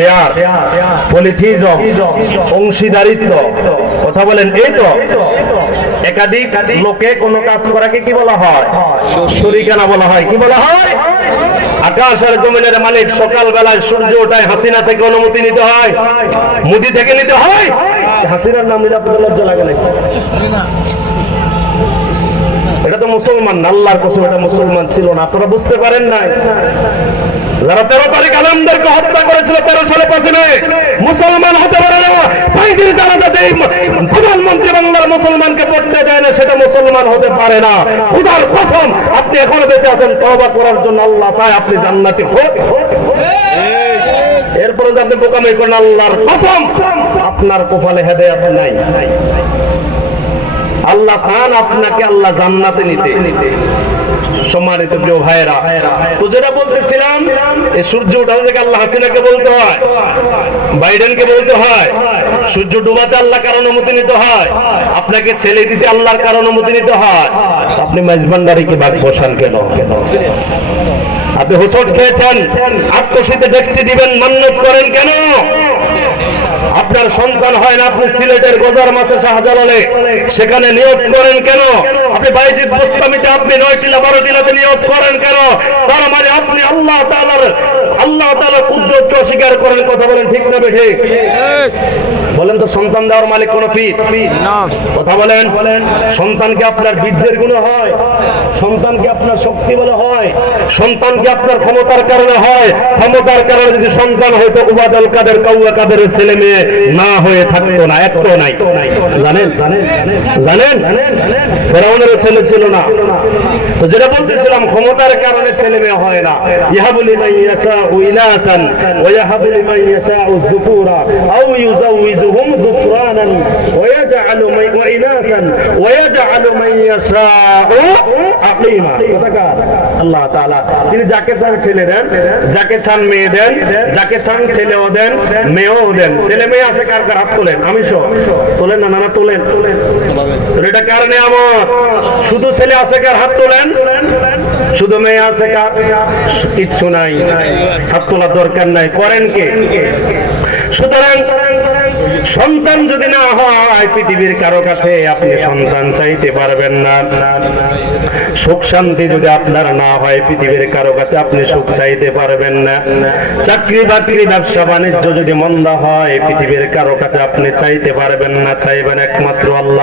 Share পলিথিজম অংশীদারিত্ব, কথা বলেন, এই তো। একাধিক লোকে কোনো কাজ করাকে কি বলা হয়? শরিকানা বলা হয়। কি বলা হয়? আকাশ আর জমিনের মালিক সকাল বেলায় সূর্য ওঠায় হাসিনা থেকে অনুমতি নিতে হয়। মুদি থেকে নিতে হয়। হাসিনার নাম নিলে আপনাদের লজ্জা লাগে নাকি এটা তো মুসলমান, না, আল্লাহর কসম, এটা মুসলমান ছিল না। আপনারা বুঝতে পারেন নাই। যারা তেরো তারিখ আলমদেরকে হত্যা করেছিল তেরো সালে পাঁচে মুসলমান হতে পারে না। জানাজা যে প্রধানমন্ত্রী বাংলার মুসলমানকে পড়তে দেয় না, সেটা মুসলমান হতে পারে না। খুদার কসম, আপনি এখনও বেঁচে আছেন, তওবা করার জন্য আল্লাহ চায় আপনি জান্নাতি হোক। এরপরে আপনি বোকামি করেন, আল্লাহর কসম, আপনার কপালে হেদায়াত নাই। আল্লাহ চান আপনাকে আল্লাহ জান্নাতে নিতে। সম্মানিত প্রিয় ভাইরা তো যেটা বলতেছিলাম, এই সূর্য উঠানো থেকে আল্লাহ হাসিনাকে বলতে হয়, বাইডেনকে বলতে হয়, সূর্য ডুবাতে আল্লাহ কার অনুমতি নিতে হয়, আপনাকে ছেলে দিতে আল্লাহর কার অনুমতি নিতে হয়, আপনি মেজবান্ডারিকে ভাগ বসান কেন? কেন আপনি হোসট খেয়েছেন আত্মশীতে ডেকসি দিবেন মান্যত করেন কেন? আপনার সন্তান হয় না, আপনি সিলেটের গোজার মাসে শাহজালালে। সেখানে নিয়োগ করেন কেন? আপনি বাইজিৎ গোস্বামীতে আপনি নয়টিলা বারোটিলাতে নিয়োগ করেন কেন? তার মানে আপনি আল্লাহ কুদরতকে অস্বীকার করেন কথা বলেন ঠিক না বেঠে বলেন তো সন্তান দেওয়ার মালিক কোন পীর কথা বলেন। সন্তানকে আপনার বীর্যের গুণ হয় সন্তানকে আপনার শক্তি বলে হয় সন্তানকে আপনার ক্ষমতার কারণে হয়। ক্ষমতার কারণে যদি সন্তান হয়তো উবাদল কাদের কাউয়া কাদের ছেলে মেয়ে না হয়ে থাকতো না একটাও নাই। জানেন? জানেন? ফেরাউনের ছেলে ছিল না। তো যেটা বলতেছিলাম ক্ষমতার কারণে ছেলে মেয়ে হয় না। ইহাবুলি মান ইয়াশাউ ইনাসান ওয়া আও ইউজাউইজুহুম যুকরানান ওয়া ইয়াজআলু মান ওয়া ইনাসান ওয়া ইয়াজআলু মান ইয়াশাউ আকিমা কথাকার আল্লাহ তাআলা তিনি যাকে চান ছেলে দেন যাকে চান মেয়ে দেন যাকে চান ছেলেও দেন মেয়েও দেন। ছেলে মেয়ে আছে কার কার? হাত তোলেন আমি সহ তোলেন না নানা তোলেন। তোলেন। এটা কার নিয়ামত? শুধু ছেলে আছে কার? হাত তোলেন। শুধু মেয়ে আছে কিচ্ছু নাই। হাত তোলার দরকার নাই। করেন কে? সুতরাং সন্তান যদি না হয়, পৃথিবীর কারও কাছে আপনি সন্তান চাইতে পারবেন না। সুখ শান্তি যদি আপনার না হয়, পৃথিবীর কারও কাছে আপনি সুখ চাইতে পারবেন না। চাকরি বাকরি, ব্যবসা বাণিজ্য যদি মন্দা হয়, পৃথিবীর কারও কাছে আপনি চাইতে পারবেন না। চাইবেন একমাত্র আল্লাহ।